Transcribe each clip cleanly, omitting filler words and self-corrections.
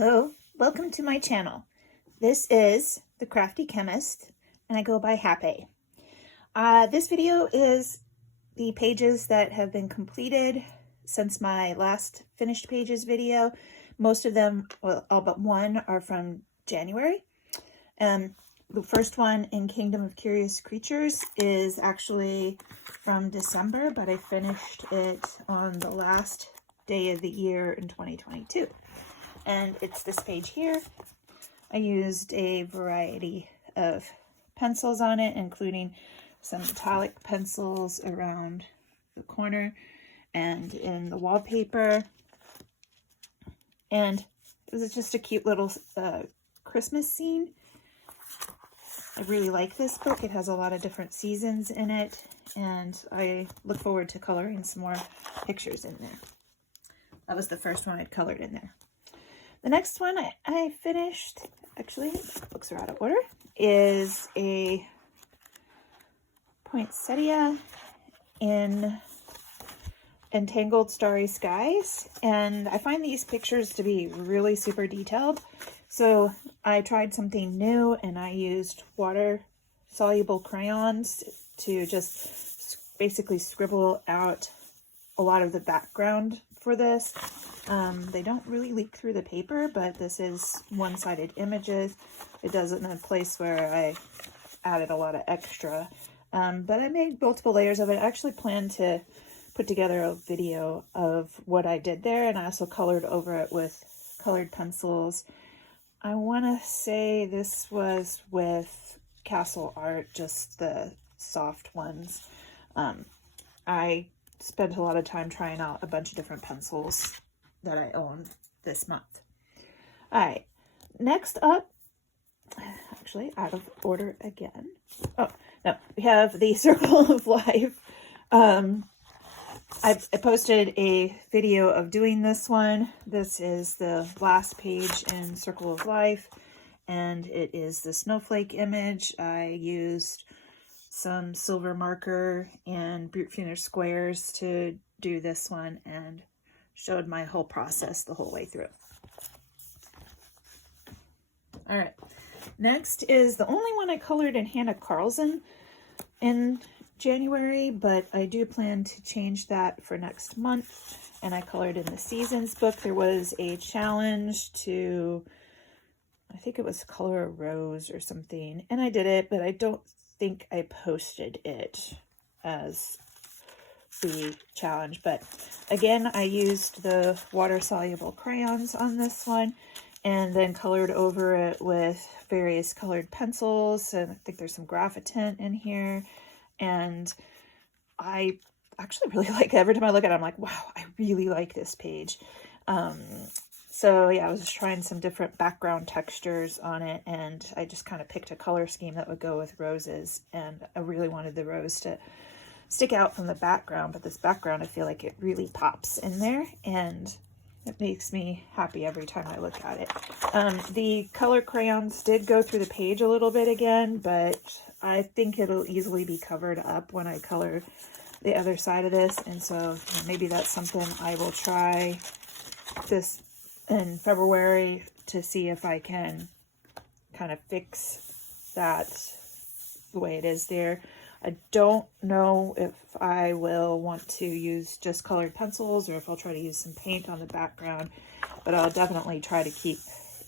Hello, welcome to my channel. This is The Crafty Chemist, and I go by Happay. This video is the pages that have been completed since my last finished pages video. Most of them, well, all but one, are from January. The first one in Kingdom of Curious Creatures is actually from December, but I finished it on the last day of the year in 2022. And it's this page here. I used a variety of pencils on it, including some metallic pencils around the corner and in the wallpaper. And this is just a cute little Christmas scene. I really like this book. It has a lot of different seasons in it, and I look forward to coloring some more pictures in there. That was the first one I'd colored in there. The next one I finished, actually, books are out of order, is a poinsettia in Entangled Starry Skies. And I find these pictures to be really super detailed. So I tried something new, and I used water-soluble crayons to just basically scribble out a lot of the background for this. They don't really leak through the paper, but this is one-sided images. It does it in a place where I added a lot of extra. But I made multiple layers of it. I actually plan to put together a video of what I did there, and I also colored over it with colored pencils. I want to say this was with Castle Art, just the soft ones. I spent a lot of time trying out a bunch of different pencils that I own this month. All right, next up, actually out of order again. Oh, no, we have the Circle of Life. I posted a video of doing this one. This is the last page in Circle of Life, and it is the snowflake image. I used some silver marker and Brute Funer squares to do this one, and showed my whole process the whole way through. All right, next is the only one I colored in Hannah Carlson in January, but I do plan to change that for next month. And I colored in the Seasons book. There was a challenge to, I think it was color a rose or something, and I did it, but I don't think I posted it as the challenge. But again, I used the water-soluble crayons on this one, and then colored over it with various colored pencils, and I think there's some graphitin in here. And I actually really like it. Every time I look at it, I'm like, wow, I really like this page. So yeah, I was just trying some different background textures on it, and I just kind of picked a color scheme that would go with roses, and I really wanted the rose to stick out from the background, but this background, I feel like it really pops in there, and it makes me happy every time I look at it. The color crayons did go through the page a little bit again, but I think it'll easily be covered up when I color the other side of this, and so maybe that's something I will try this in February to see if I can kind of fix that the way it is there. I don't know if I will want to use just colored pencils or if I'll try to use some paint on the background, but I'll definitely try to keep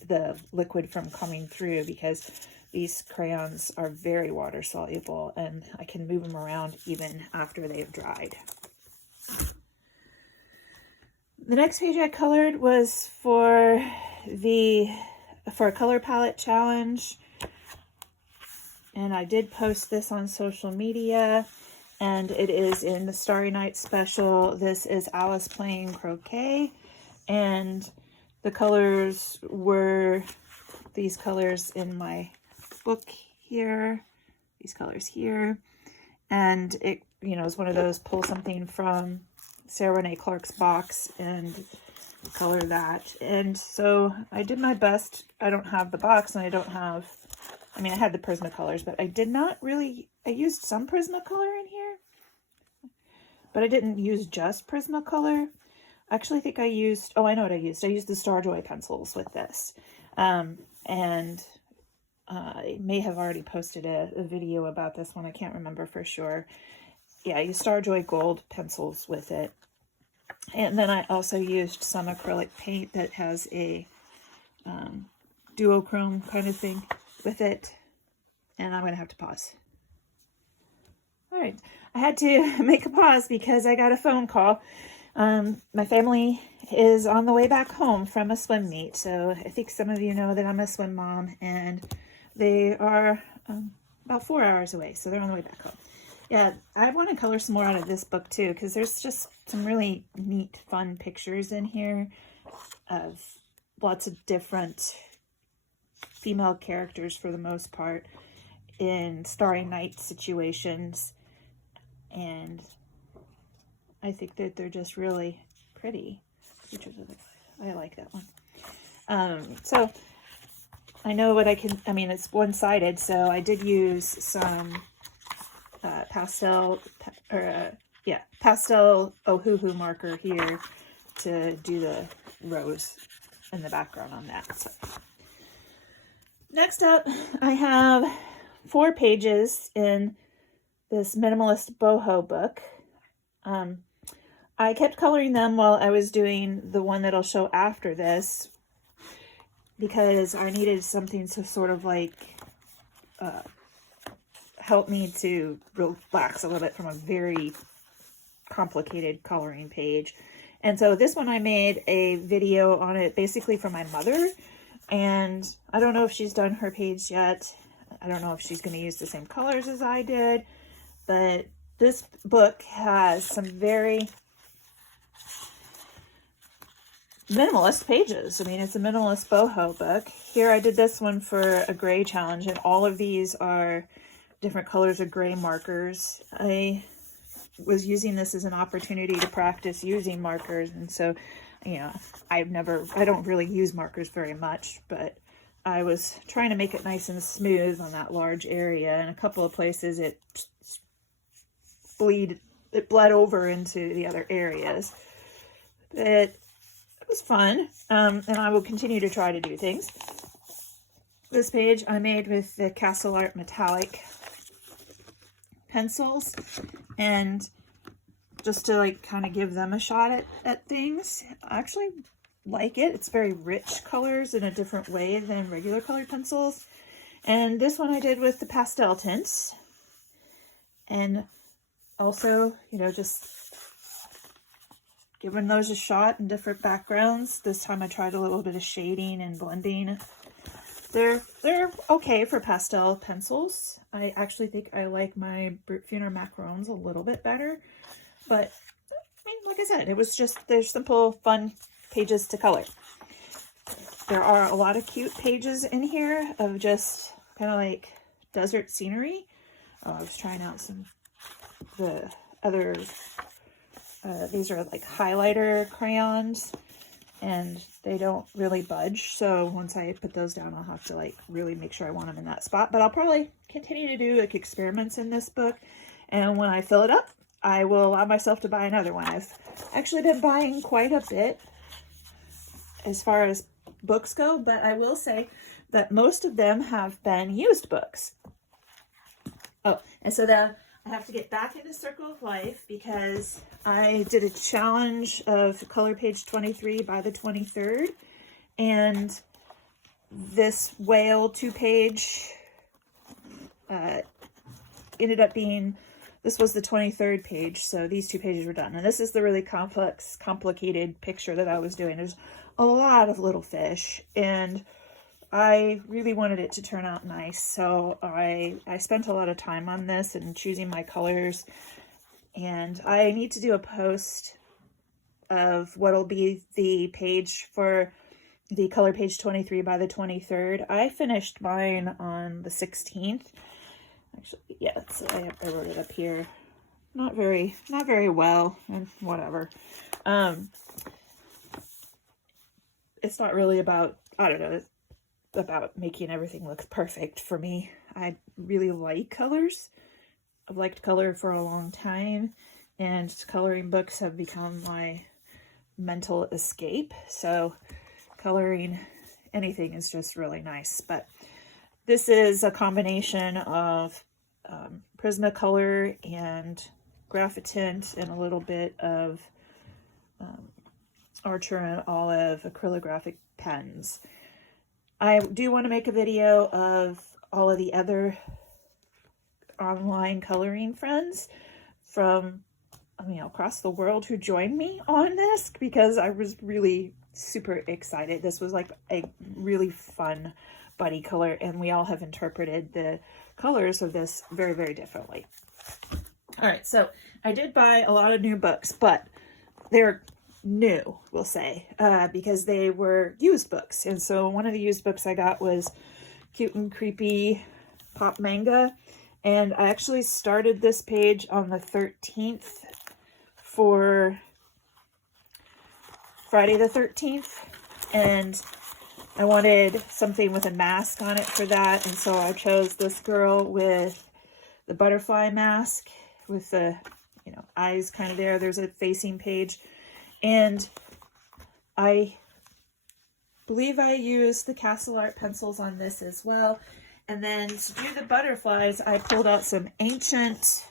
the liquid from coming through because these crayons are very water soluble and I can move them around even after they've dried. The next page I colored was for a color palette challenge. And I did post this on social media, and it is in the Starry Night special. This is Alice playing croquet, and the colors were these colors in my book here, these colors here, and it, you know, is one of those pull something from Sarah Renee Clark's box and color that. And so I did my best. I don't have the box, and I don't have, I mean, I had the Prismacolors, but I did not really, I used some Prismacolor in here, but I didn't use just Prismacolor. actually think I used, oh, I know what I used. I used the Starjoy pencils with this. And I may have already posted a video about this one. I can't remember for sure. Yeah, I used Starjoy Gold pencils with it. And then I also used some acrylic paint that has a duochrome kind of thing with it. And I'm going to have to pause. All right, I had to make a pause because I got a phone call. My family is on the way back home from a swim meet. So I think some of you know that I'm a swim mom, and they are about 4 hours away. So they're on the way back home. Yeah, I want to color some more out of this book too, because there's just some really neat, fun pictures in here of lots of different female characters for the most part in Starry Night situations. And I think that they're just really pretty. I like that one. So I know what I can, I mean, it's one-sided, so I did use some pastel Ohuhu marker here to do the rose in the background on that. So. Next up, I have 4 pages in this minimalist boho book. I kept coloring them while I was doing the one that I'll show after this, because I needed something to sort of like help me to relax a little bit from a very complicated coloring page. And so this one I made a video on it basically for my mother, and I don't know if she's done her page yet. I don't know if she's going to use the same colors as I did, but this book has some very minimalist pages. I mean, it's a minimalist boho book. Here I did this one for a gray challenge, and all of these are different colors of gray markers. I was using this as an opportunity to practice using markers, and so, you know, I don't really use markers very much, but I was trying to make it nice and smooth on that large area. In a couple of places it bled over into the other areas. But it was fun, and I will continue to try to do things. This page I made with the Castle Art Metallic pencils, and just to like kind of give them a shot at things. I actually like it. It's very rich colors in a different way than regular colored pencils. And this one I did with the pastel tints, and also, you know, just giving those a shot in different backgrounds. This time I tried a little bit of shading and blending. They're okay for pastel pencils. I actually think I like my Brute Funer macarons a little bit better. But, I mean, like I said, it was just, they're simple, fun pages to color. There are a lot of cute pages in here of just kind of like desert scenery. I was trying out the other, these are like highlighter crayons, and they don't really budge. So once I put those down, I'll have to like really make sure I want them in that spot. But I'll probably continue to do like experiments in this book. And when I fill it up, I will allow myself to buy another one. I've actually been buying quite a bit as far as books go, but I will say that most of them have been used books. Oh, and so I have to get back into Circle of Life because I did a challenge of color page 23 by the 23rd, and this whale 2-page ended up being, this was the 23rd page, so these 2 pages were done. And this is the really complex, complicated picture that I was doing. There's a lot of little fish, and I really wanted it to turn out nice, so I spent a lot of time on this and choosing my colors. And I need to do a post of what'll be the page for the color page 23 by the 23rd. I finished mine on the 16th. Actually, yeah, so I wrote it up here. Not very well, and whatever. It's not really about, I don't know, about making everything look perfect for me. I really like colors. I've liked color for a long time, and coloring books have become my mental escape. So coloring anything is just really nice. But this is a combination of Prismacolor and Graphitint and a little bit of Archer and Olive acrylographic pens. I do want to make a video of all of the other online coloring friends from across the world who joined me on this, because I was really super excited. This was like a really fun buddy color, and we all have interpreted the colors of this very, very differently. All right, so I did buy a lot of new books, but they're new, we'll say, because they were used books. And so one of the used books I got was Cute and Creepy Pop Manga, and I actually started this page on the 13th for Friday the 13th, and I wanted something with a mask on it for that, and so I chose this girl with the butterfly mask with the eyes kind of there. There's a facing page, and I believe I used the Castle Art pencils on this as well. And then to do the butterflies, I pulled out some ancient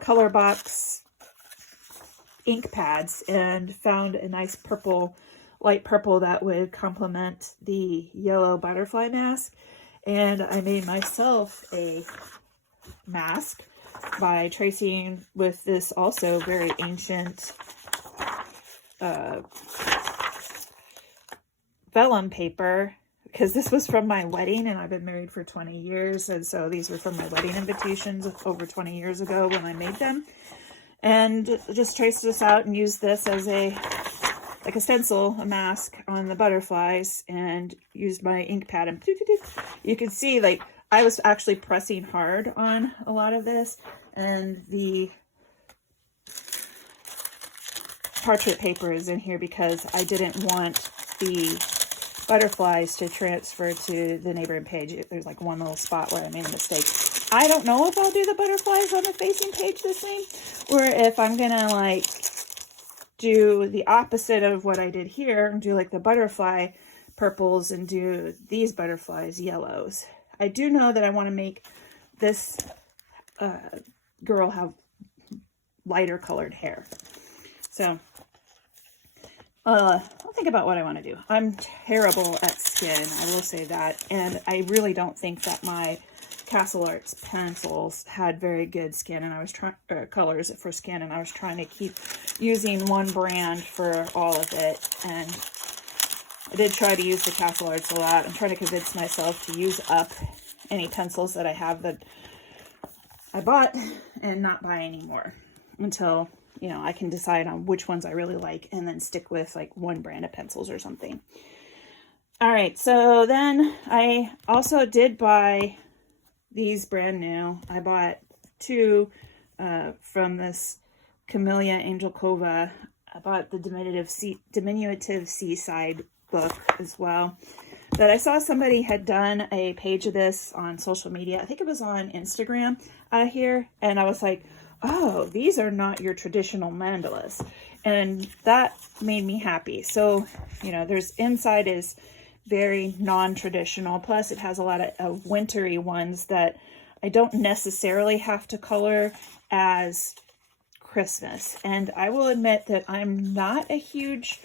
color box ink pads and found a nice purple, light purple that would complement the yellow butterfly mask. And I made myself a mask by tracing with this also very ancient vellum paper, because this was from my wedding, and I've been married for 20 years, and so these were from my wedding invitations over 20 years ago when I made them. And just traced this out and used this as a stencil, a mask on the butterflies, and used my ink pad. And you can see, like, I was actually pressing hard on a lot of this, and the parchment paper is in here because I didn't want the butterflies to transfer to the neighboring page. There's like one little spot where I made a mistake. I don't know if I'll do the butterflies on the facing page the same, or if I'm gonna like do the opposite of what I did here and do like the butterfly purples and do these butterflies yellows. I do know that I want to make this girl have lighter colored hair. So I'll think about what I want to do. I'm terrible at skin, I will say that, and I really don't think that my Castle Arts pencils had very good skin, and I was trying colors for skin, and I was trying to keep using one brand for all of it. And I did try to use the Castle Arts a lot. I'm trying to convince myself to use up any pencils that I have that I bought and not buy anymore until I can decide on which ones I really like and then stick with like one brand of pencils or something. All right, so then I also did buy these brand new. I bought two from this Camellia Angelkova. I bought the Diminutive Seaside book as well. But I saw somebody had done a page of this on social media. I think it was on Instagram out here. And I was like, oh, these are not your traditional mandalas. And that made me happy. So, there's inside is very non-traditional. Plus, it has a lot of wintry ones that I don't necessarily have to color as Christmas. And I will admit that I'm not a huge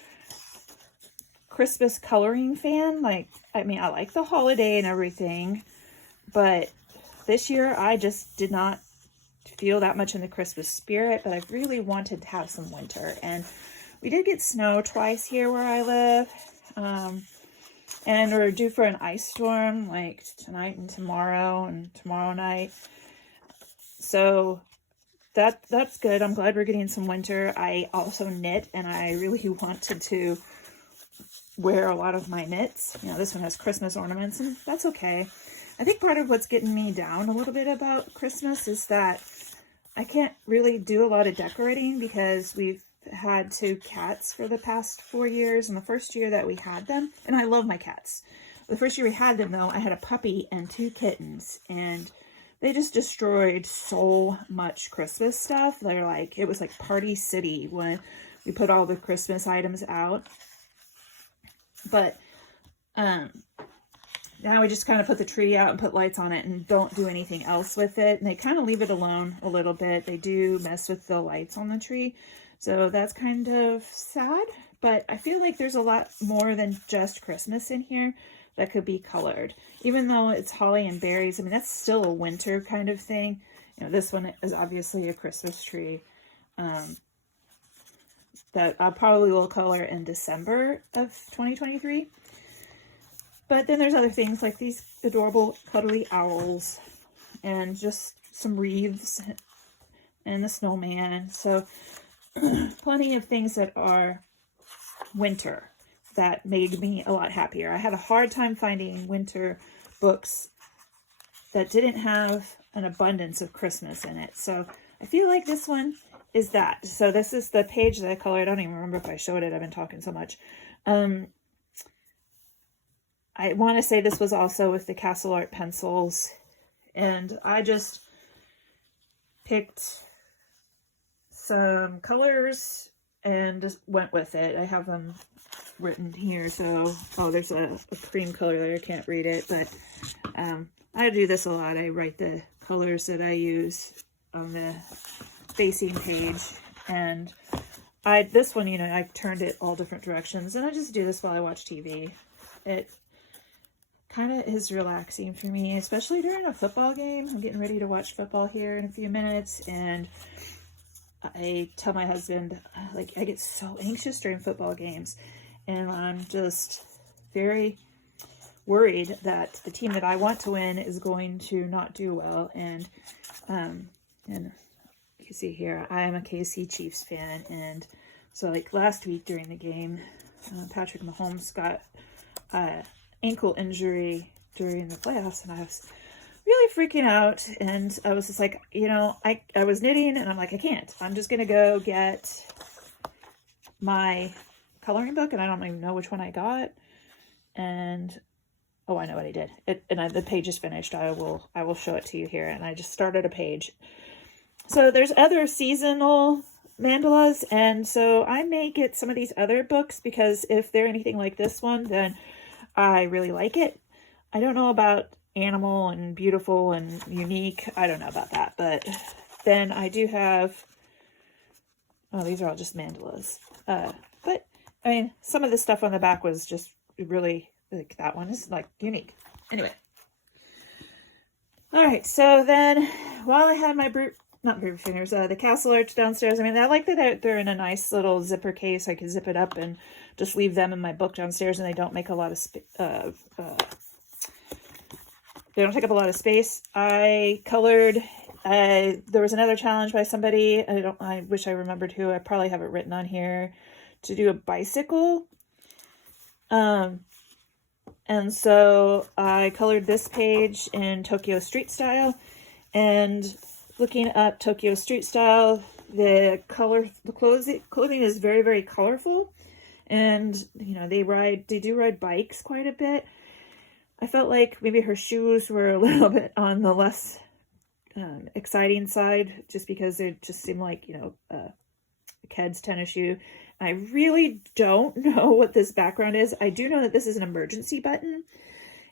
Christmas coloring fan. I like the holiday and everything, but this year I just did not feel that much in the Christmas spirit, but I really wanted to have some winter. And we did get snow twice here where I live. And we're due for an ice storm like tonight and tomorrow night. So that's good. I'm glad we're getting some winter. I also knit, and I really wanted to wear a lot of my knits. This one has Christmas ornaments, and that's okay. I think part of what's getting me down a little bit about Christmas is that I can't really do a lot of decorating because we've had two cats for the past 4 years, and the first year that we had them, and I love my cats. The first year we had them, though, I had a puppy and two kittens, and they just destroyed so much Christmas stuff. They're like, it was like Party City when we put all the Christmas items out. But now we just kind of put the tree out and put lights on it and don't do anything else with it. And they kind of leave it alone a little bit. They do mess with the lights on the tree. So that's kind of sad. But I feel like there's a lot more than just Christmas in here that could be colored. Even though it's holly and berries, I mean, that's still a winter kind of thing. You know, this one is obviously a Christmas tree that I probably will color in December of 2023. But then there's other things like these adorable cuddly owls and just some wreaths and the snowman. So plenty of things that are winter that made me a lot happier. I had a hard time finding winter books that didn't have an abundance of Christmas in it. So I feel like this one is that. So this is the page that I colored. I don't even remember if I showed it. I've been talking so much. I want to say this was also with the Castle Art pencils, and I just picked some colors and just went with it. I have them written here, so, oh, there's a cream color there, I can't read it, but I do this a lot. I write the colors that I use on the facing page, and this one, you know, I turned it all different directions, and I just do this while I watch TV. It kind of is relaxing for me, especially during a football game. I'm getting ready to watch football here in a few minutes, and I tell my husband, like, I get so anxious during football games, and I'm just very worried that the team that I want to win is going to not do well. And you see here, I am a KC Chiefs fan, and so like last week during the game, Patrick Mahomes got ankle injury during the playoffs, and I was really freaking out, and I was just like, you know, I was knitting, and I'm like, I can't. I'm just gonna go get my coloring book, and I don't even know which one I got, and oh, I know what I did. The page is finished. I will show it to you here, and I just started a page. So there's other seasonal mandalas, and so I may get some of these other books, because if they're anything like this one, then I really like it. I don't know about animal and beautiful and unique. I don't know about that. But then I do have, oh, these are all just mandalas. But I mean, some of the stuff on the back was just really, like, that one is like unique. Anyway. All right. So then while I had my not brute fingers, the Castle Arts downstairs. I mean, I like that they're in a nice little zipper case. I can zip it up and just leave them in my book downstairs, and they don't make a lot of they don't take up a lot of space. I colored, there was another challenge by somebody. I wish I remembered who. I probably have it written on here, to do a bicycle. And so I colored this page in Tokyo Street Style, and looking up Tokyo Street Style, the clothing is very, very colorful, and you know, they do ride bikes quite a bit. I felt like maybe her shoes were a little bit on the less exciting side, just because they just seem like, you know, a kid's tennis shoe. I really don't know what this background is. I do know that this is an emergency button,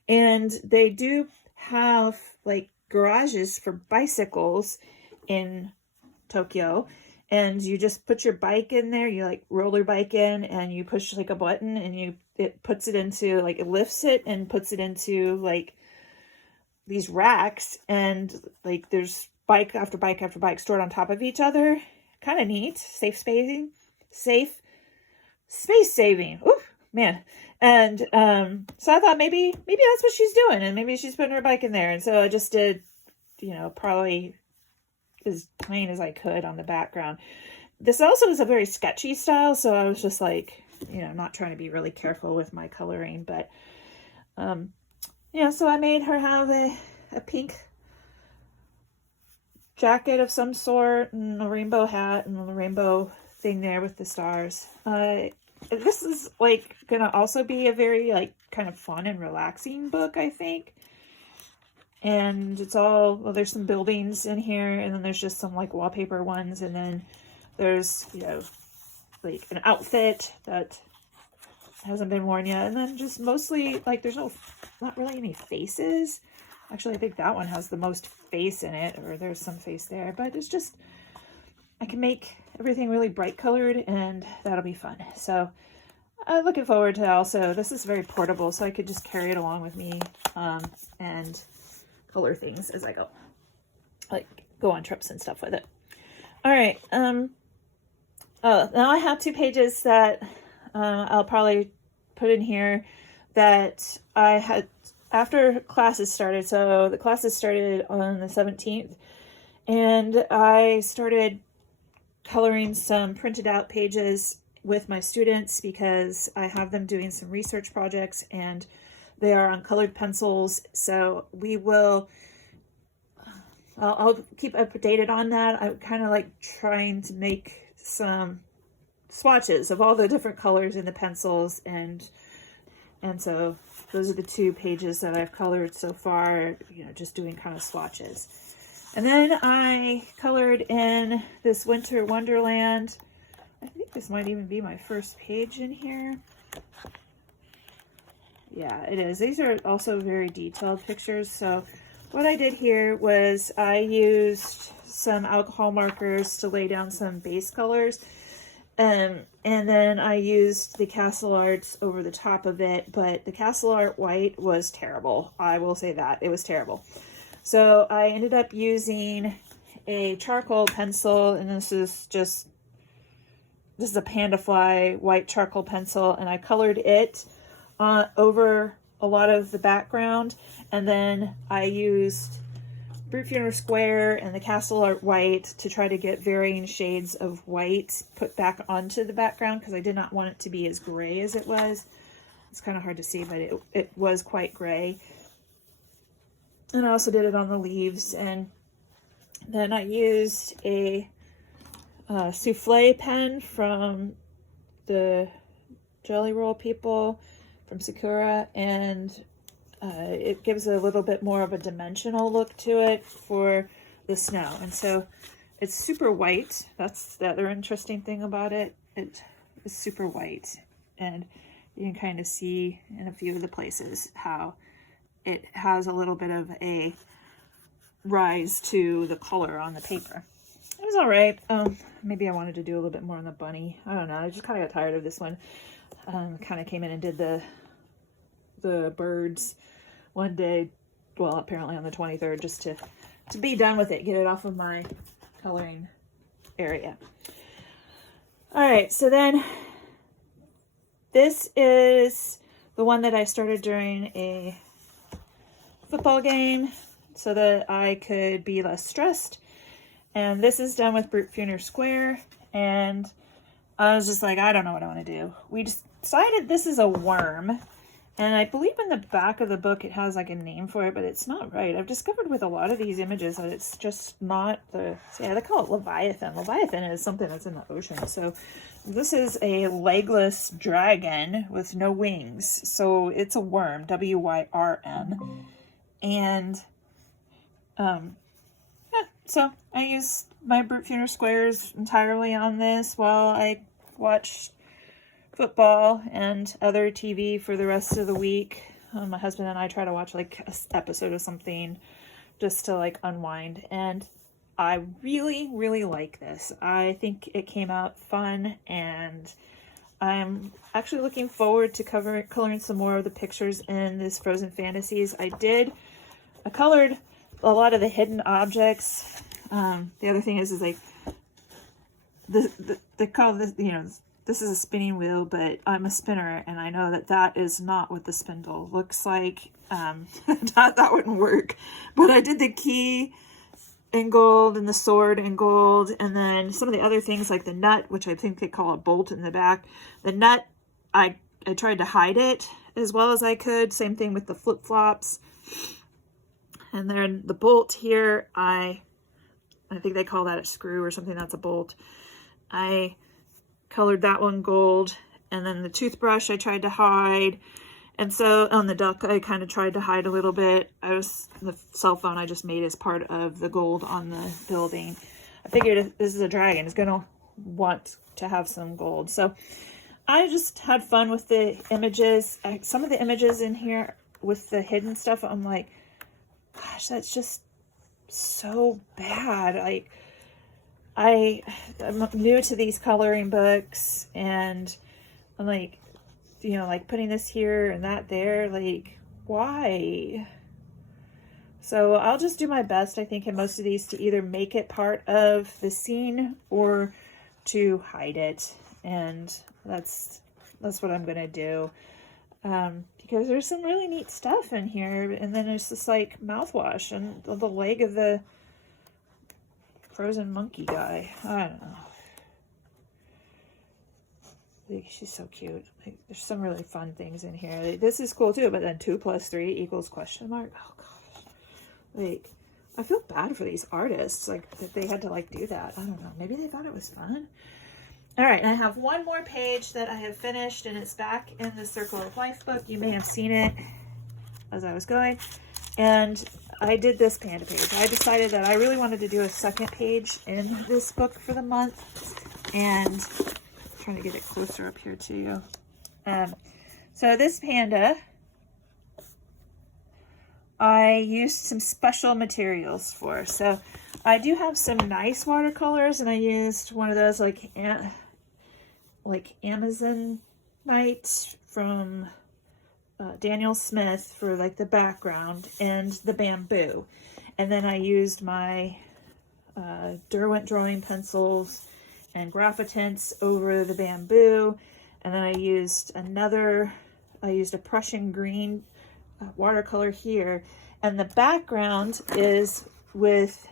and they do have like garages for bicycles in Tokyo, and you just put your bike in there, you like roll your bike in, and you push like a button, and it puts it into, like, it lifts it and puts it into like these racks, and like there's bike after bike after bike stored on top of each other. Kind of neat. Safe space saving. Ooh, man. And so I thought maybe that's what she's doing, and maybe she's putting her bike in there. And so I just did, you know, probably as plain as I could on the background. This also is a very sketchy style, so I was just like, you know, not trying to be really careful with my coloring, but yeah, so I made her have a pink jacket of some sort, and a rainbow hat, and a rainbow thing there with the stars. This is like gonna also be a very like kind of fun and relaxing book, I think. And it's all, well, there's some buildings in here, and then there's just some like wallpaper ones, and then there's, you know, like an outfit that hasn't been worn yet, and then just mostly like there's not really any faces. Actually, I think that one has the most face in it, or there's some face there, but it's just, I can make everything really bright colored, and that'll be fun. So I'm looking forward to also, this is very portable, so I could just carry it along with me and color things as I go, like go on trips and stuff with it. All right. Now I have 2 pages that I'll probably put in here that I had after classes started. So the classes started on the 17th, and I started coloring some printed out pages with my students because I have them doing some research projects, and they are on colored pencils. So we will, I'll keep updated on that. I'm kind of like trying to make some swatches of all the different colors in the pencils, and so those are the 2 pages that I've colored so far, you know, just doing kind of swatches. And then I colored in this Winter Wonderland. I think this might even be my first page in here. Yeah, it is. These are also very detailed pictures. So what I did here was I used some alcohol markers to lay down some base colors. And then I used the Castle Arts over the top of it, but the Castle Art white was terrible. I will say that. It was terrible. So I ended up using a charcoal pencil, and this is a Panda Fly white charcoal pencil, and I colored it over a lot of the background, and then I used Brute Funeral Square and the Castle Art white to try to get varying shades of white put back onto the background, because I did not want it to be as gray as it was. It's kind of hard to see, but it was quite gray. And I also did it on the leaves, and then I used a souffle pen from the Jelly Roll people from Sakura, and it gives a little bit more of a dimensional look to it for the snow. And so it's super white. That's the other interesting thing about it. It is super white, and you can kind of see in a few of the places how it has a little bit of a rise to the color on the paper. It was all right. Maybe I wanted to do a little bit more on the bunny. I don't know. I just kind of got tired of this one. Kind of came in and did the birds one day, well, apparently on the 23rd, just to be done with it, get it off of my coloring area. All right, so then this is the one that I started during a football game so that I could be less stressed. And this is done with Brute Funeral Square, and I was just like, I don't know what I want to do. We decided this is a worm. And I believe in the back of the book it has like a name for it, but it's not right. I've discovered with a lot of these images that it's just not yeah, they call it Leviathan. Leviathan is something that's in the ocean. So this is a legless dragon with no wings. So it's a worm, W-Y-R-M. And yeah, so I used my Brute Funeral Squares entirely on this while I watched football and other TV for the rest of the week. My husband and I try to watch like an episode of something just to like unwind, and I really, really like this. I think it came out fun, and I'm actually looking forward to coloring some more of the pictures in this Frozen Fantasies. I colored a lot of the hidden objects. The other thing is like they call this, you know, this is a spinning wheel, but I'm a spinner, and I know that that is not what the spindle looks like. That wouldn't work. But I did the key in gold and the sword in gold, and then some of the other things like the nut, which I think they call a bolt in the back. The nut, I tried to hide it as well as I could. Same thing with the flip-flops. And then the bolt here, I think they call that a screw or something. That's a bolt. I colored that one gold, and then the toothbrush I tried to hide, And so on the duck, I kind of tried to hide a little bit. The cell phone I just made as part of the gold on the building. I figured if this is a dragon, it's going to want to have some gold. So I just had fun with the images. Some of the images in here with the hidden stuff, I'm like, gosh, that's just so bad. Like, I'm new to these coloring books, and I'm like, you know, like putting this here and that there, like, why? So I'll just do my best, I think, in most of these to either make it part of the scene or to hide it. And that's what I'm gonna do, because there's some really neat stuff in here. And then there's this like mouthwash and the leg of the frozen monkey guy. I don't know. Like, she's so cute. Like, there's some really fun things in here. Like, this is cool too, but then 2 + 3 = question mark. Oh gosh. Like, I feel bad for these artists, like, that they had to like do that. I don't know. Maybe they thought it was fun. All right, and I have one more page that I have finished, and it's back in the Circle of Life book. You may have seen it as I was going. And I did this panda page. I decided that I really wanted to do a second page in this book for the month. And I'm trying to get it closer up here to you. So this panda, I used some special materials for. So I do have some nice watercolors, and I used one of those like Amazonite from Daniel Smith for like the background and the bamboo. And then I used my Derwent drawing pencils and graphitints over the bamboo. And then I used a Prussian green watercolor here. And the background is with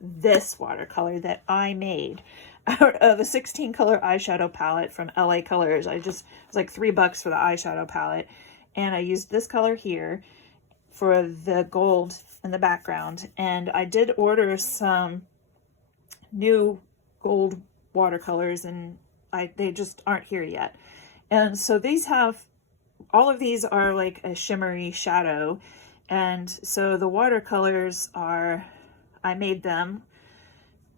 this watercolor that I made out of a 16 color eyeshadow palette from LA Colors. It was like $3 for the eyeshadow palette. And I used this color here for the gold in the background. And I did order some new gold watercolors, and they just aren't here yet. And so all of these are like a shimmery shadow. And so the watercolors I made them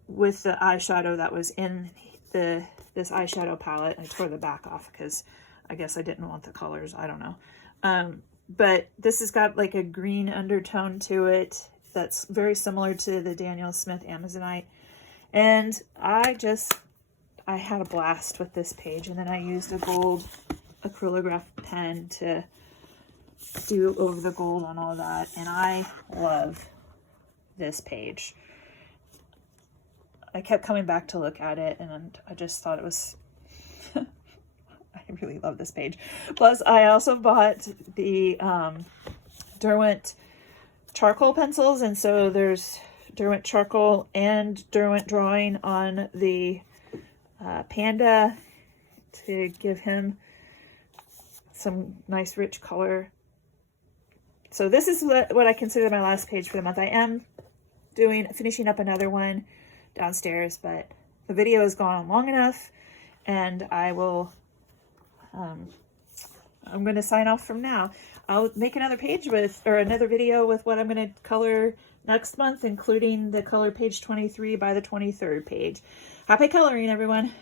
with the eyeshadow that was in this eyeshadow palette. I tore the back off because I guess I didn't want the colors. I don't know. But this has got like a green undertone to it that's very similar to the Daniel Smith Amazonite. And I had a blast with this page. And then I used a gold acrylograph pen to do over the gold on all that. And I love this page. I kept coming back to look at it, and I just thought it was I really love this page. Plus, I also bought the Derwent charcoal pencils, and so there's Derwent charcoal and Derwent drawing on the panda to give him some nice rich color. So this is what I consider my last page for the month. I am finishing up another one downstairs, but the video has gone on long enough, and I will I'm going to sign off from now. I'll make another page another video with what I'm going to color next month, including the color page 23 by the 23rd page. Happy coloring, everyone.